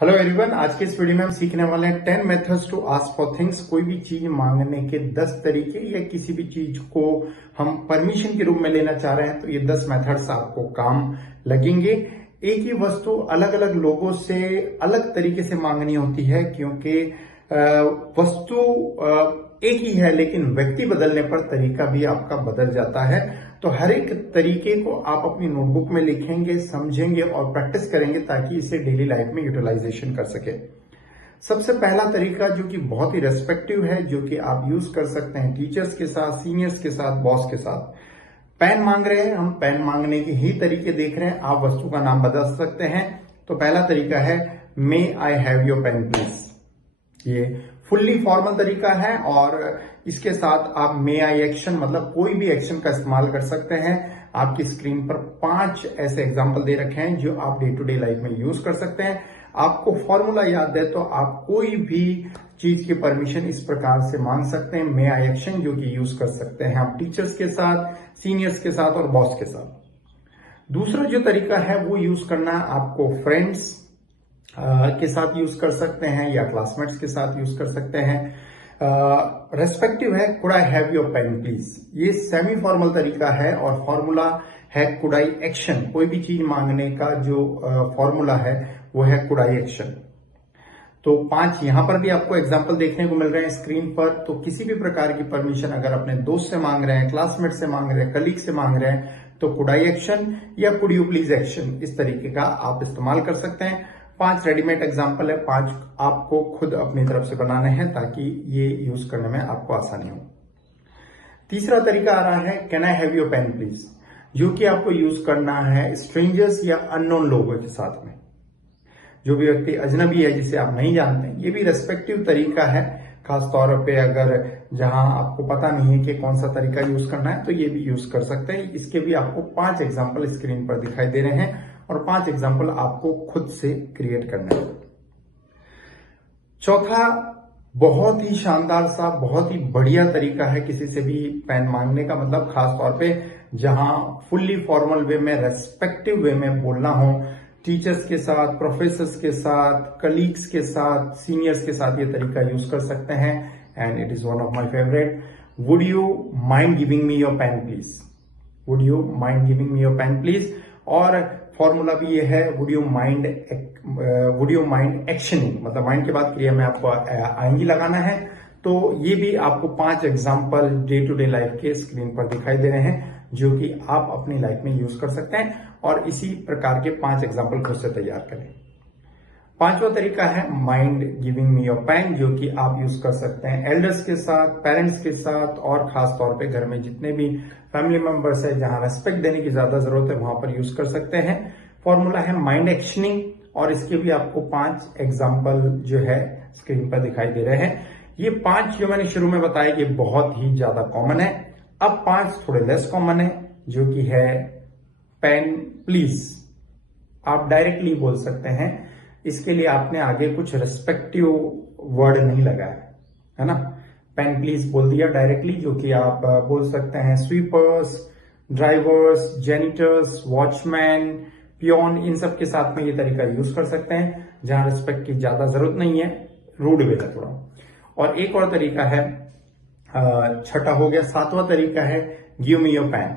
Hello everyone, आज के इस वीडियो में हम सीखने वाले हैं 10 methods to ask for things. कोई भी चीज मांगने के 10 तरीके या किसी भी चीज को हम परमिशन के रूप में लेना चाह रहे हैं तो ये 10 मेथड्स आपको काम लगेंगे। एक ही वस्तु अलग अलग लोगों से अलग तरीके से मांगनी होती है क्योंकि वस्तु एक ही है, लेकिन व्यक्ति बदलने पर तरीका भी आपका बदल जाता है। तो हर एक तरीके को आप अपनी नोटबुक में लिखेंगे, समझेंगे और प्रैक्टिस करेंगे ताकि इसे डेली लाइफ में यूटिलाइजेशन कर सके। सबसे पहला तरीका जो कि बहुत ही रेस्पेक्टिव है, जो कि आप यूज कर सकते हैं टीचर्स के साथ, सीनियर्स के साथ, बॉस के साथ। पेन मांग रहे हैं, हम पेन मांगने के ही तरीके देख रहे हैं, आप वस्तु का नाम बदल सकते हैं। तो पहला तरीका है may I have your pen please. ये फुल्ली फॉर्मल तरीका है और इसके साथ आप मे आई एक्शन मतलब कोई भी एक्शन का इस्तेमाल कर सकते हैं। आपकी स्क्रीन पर 5 ऐसे एग्जाम्पल दे रखे हैं जो आप डे टू डे लाइफ में यूज कर सकते हैं। आपको फॉर्मूला याद है तो आप कोई भी चीज की परमिशन इस प्रकार से मांग सकते हैं, मे आई एक्शन, जो कि यूज कर सकते हैं आप टीचर्स के साथ, सीनियर्स के साथ और बॉस के साथ। दूसरा जो तरीका है वो यूज करना आपको फ्रेंड्स के साथ यूज कर सकते हैं या क्लासमेट्स के साथ यूज कर सकते हैं। रेस्पेक्टिव है could I have your pen please. ये सेमी फॉर्मल तरीका है और फॉर्मूला है कुड आई एक्शन। कोई भी चीज मांगने का जो फॉर्मूला है वो है कुड आई एक्शन। तो 5 यहां पर भी आपको एग्जाम्पल देखने को मिल रहे हैं स्क्रीन पर। तो किसी भी प्रकार की परमिशन अगर अपने दोस्त से मांग रहे हैं, क्लासमेट से मांग रहे हैं, कलीग से मांग रहे हैं तो कुड आई एक्शन या कुड यू प्लीज एक्शन, इस तरीके का आप इस्तेमाल कर सकते हैं। 5 रेडीमेड एग्जाम्पल है, 5 आपको खुद अपनी तरफ से बनाने हैं ताकि ये यूज करने में आपको आसानी हो। तीसरा तरीका आ रहा है can I have your pen please, जो कि आपको यूज करना है स्ट्रेंजर्स या अननोन लोगों के साथ में। जो भी व्यक्ति अजनबी है जिसे आप नहीं जानते, ये भी रेस्पेक्टिव तरीका है। खास तौर पे अगर जहां आपको पता नहीं है कि कौन सा तरीका यूज करना है तो ये भी यूज कर सकते हैं। इसके भी आपको 5 एग्जाम्पल स्क्रीन पर दिखाई दे रहे हैं और 5 एग्जाम्पल आपको खुद से क्रिएट करना है। चौथा बहुत ही शानदार सा, बहुत ही बढ़िया तरीका है किसी से भी पेन मांगने का, मतलब खास तौर पे जहां फुल्ली फॉर्मल वे में, रेस्पेक्टिव वे में बोलना हो, टीचर्स के साथ, प्रोफेसर्स के साथ, कलीग्स के साथ, सीनियर्स के साथ ये तरीका यूज कर सकते हैं। And it is one of my favourite. Would you mind giving me your pen please. Would you mind giving me your pen please. और फॉर्मूला भी ये है वुड यू माइंड एक्शनिंग, मतलब माइंड के बाद क्रिया में आपको आएंगी लगाना है। तो ये भी आपको 5 example day to day life के स्क्रीन पर दिखाई दे रहे हैं जो कि आप अपनी लाइफ में यूज कर सकते हैं और इसी प्रकार के 5 एग्जाम्पल खुद से तैयार करें। 5वां तरीका है mind giving me your pen, जो कि आप यूज कर सकते हैं एल्डर्स के साथ, पेरेंट्स के साथ और खास तौर पे घर में जितने भी फैमिली मेंबर्स है जहां रेस्पेक्ट देने की ज्यादा जरूरत है वहां पर यूज कर सकते हैं। फॉर्मूला है माइंड एक्शनिंग और इसके भी आपको 5 एग्जाम्पल जो है स्क्रीन पर दिखाई दे रहे हैं। ये 5 जो मैंने शुरू में बताया ये बहुत ही ज्यादा कॉमन है। अब 5 थोड़े लेस कॉमन है, जो कि है पेन प्लीज। आप डायरेक्टली बोल सकते हैं, इसके लिए आपने आगे कुछ रेस्पेक्टिव वर्ड नहीं लगाया है ना। पेन प्लीज बोल दिया डायरेक्टली, जो कि आप बोल सकते हैं स्वीपर्स, ड्राइवर्स, जेनिटर्स, वॉचमैन, पियोन, इन सब के साथ में ये तरीका यूज कर सकते हैं जहां रेस्पेक्ट की ज्यादा जरूरत नहीं है, रूड वे है थोड़ा। और एक और तरीका है, छठा हो गया। 7वां तरीका है गिव मी योर पेन।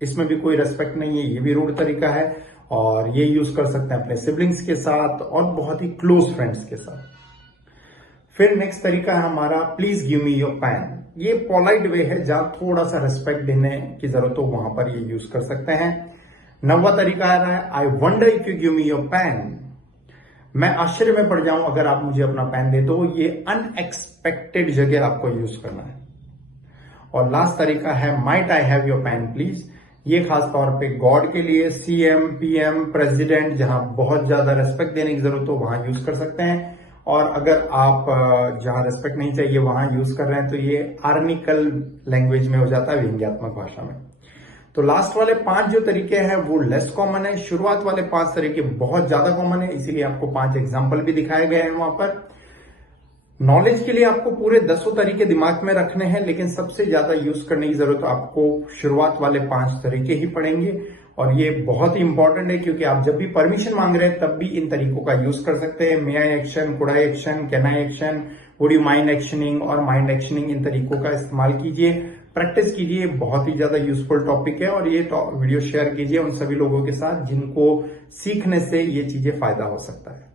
इसमें भी कोई रेस्पेक्ट नहीं है, ये भी रूड तरीका है और ये यूज कर सकते हैं अपने सिबलिंग्स के साथ और बहुत ही क्लोज फ्रेंड्स के साथ। फिर नेक्स्ट तरीका है हमारा please give me your pen. ये पोलाइट वे है जहां थोड़ा सा रेस्पेक्ट देने की जरूरत हो वहां पर ये यूज कर सकते हैं। 9वां तरीका आ रहा है I wonder if you give me your pen. मैं आश्चर्य में पड़ जाऊं अगर आप मुझे अपना पेन दे दो। ये अनएक्सपेक्टेड जगह आपको यूज करना है। और लास्ट तरीका है might I have your pen please. ये खास तौर पे गॉड के लिए, सीएम, पीएम, प्रेसिडेंट, जहां बहुत ज्यादा रेस्पेक्ट देने की जरूरत हो वहां यूज कर सकते हैं। और अगर आप जहां रेस्पेक्ट नहीं चाहिए वहां यूज कर रहे हैं तो ये आर्निकल लैंग्वेज में हो जाता है, व्यंग्यात्मक भाषा में। तो लास्ट वाले 5 जो तरीके हैं वो लेस कॉमन है। शुरुआत वाले 5 तरीके बहुत ज्यादा कॉमन है, इसीलिए आपको 5 एग्जाम्पल भी दिखाए गए हैं वहां पर। नॉलेज के लिए आपको पूरे 10 तरीके दिमाग में रखने हैं, लेकिन सबसे ज्यादा यूज करने की जरूरत आपको शुरुआत वाले 5 तरीके ही पड़ेंगे। और ये बहुत ही इंपॉर्टेंट है क्योंकि आप जब भी परमिशन मांग रहे हैं तब भी इन तरीकों का यूज कर सकते हैं। May I action, could I action, can I action, would you mind actioning और माइंड एक्शनिंग, इन तरीकों का इस्तेमाल कीजिए, प्रैक्टिस कीजिए। बहुत ही ज्यादा यूजफुल टॉपिक है और ये वीडियो शेयर कीजिए उन सभी लोगों के साथ जिनको सीखने से ये चीजें फायदा हो सकता है।